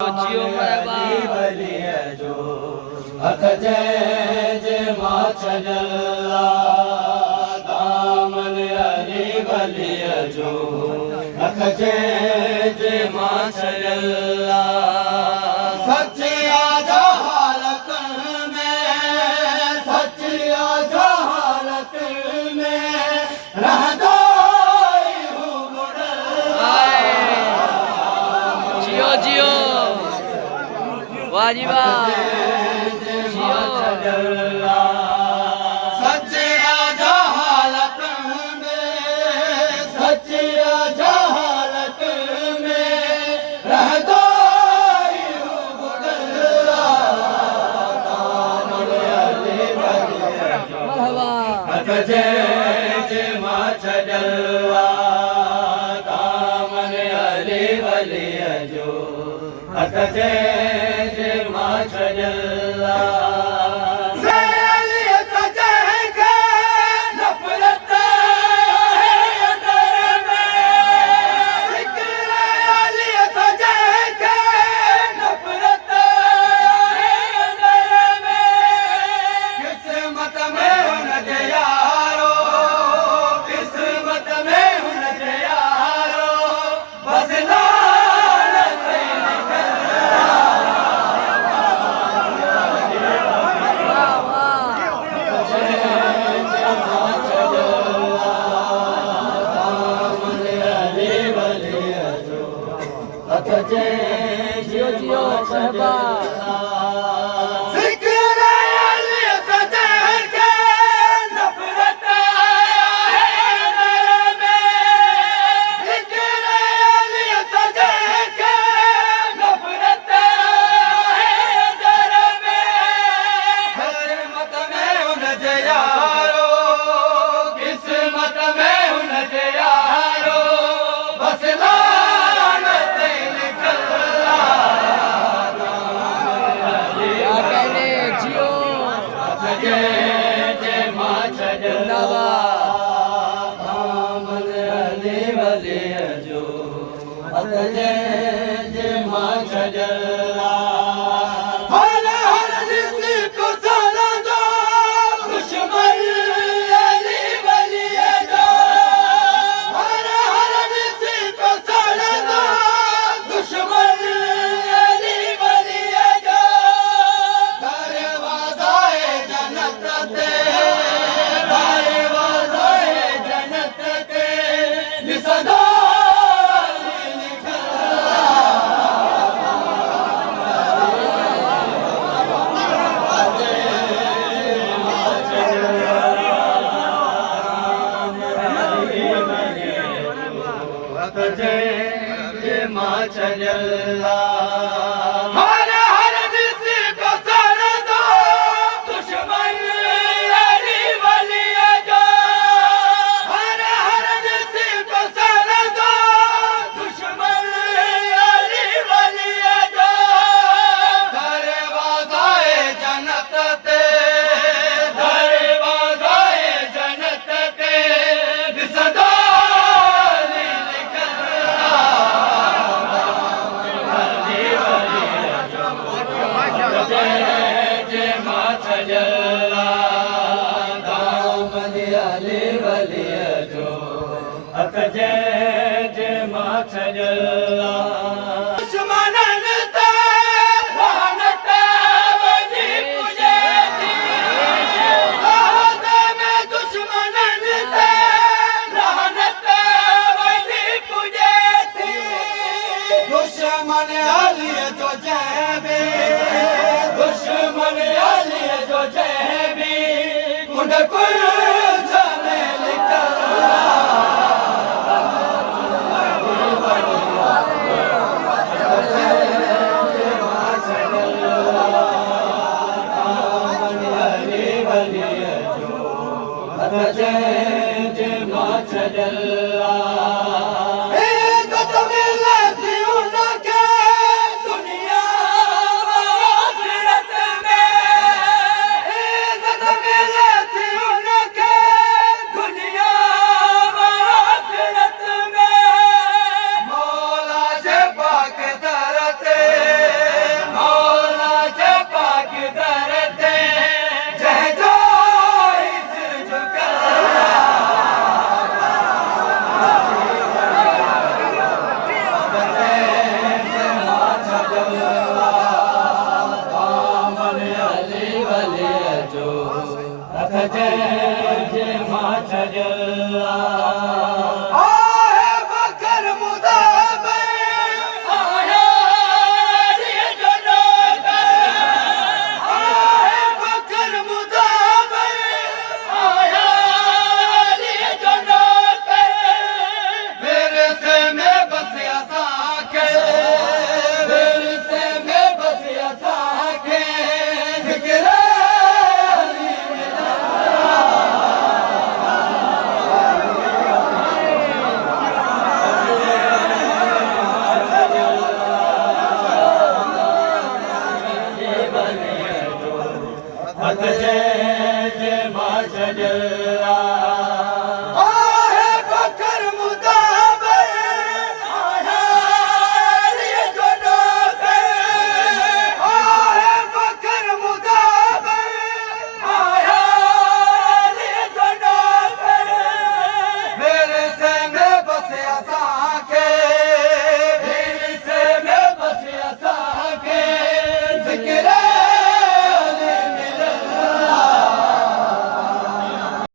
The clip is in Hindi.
जियो जो हथ जय जय मां छॾला दामन अली बलिय जो हथ जय जय मां छॾला सचिया जहालत में सचिया जहालत में रहंदो जियो जियो वाह जी वाह जियो सचिया जहालत में सचिया जहालत में रहंदो हथ जय जय मां छॾला दामन अली बलिय जो हथ जय जय मां छॾला जय जियो जियो साहबा जय जय मां छॾला जय जय मां छॾला हर हर दिस को सड़दो दुश्मन अली बलिय जो हर हर दिस को सड़दो दुश्मन अली बलिय जो दरवाज़ाए जन्नत ते दरवाज़ाए जन्नत ते ॾिसंदो हथ जय जय मां छॾला दुश्मननि ते रहमत वञी पुॼे थी में दुश्मननि ते रहमत वञी पुॼे थी दुश्मन अलीअ जो जय बि दुश्मन अलीअ जो जय बि कुंड कुल जय जय मां छॾला दुनिया आखिरत में जे माचल्ला आहे बकर मुदाबे आया रे जनक आहे बकर मुदाबे आया रे जनक मेरे से मैं बसिया साके मेरे से मैं बसिया साके जिक्र Jai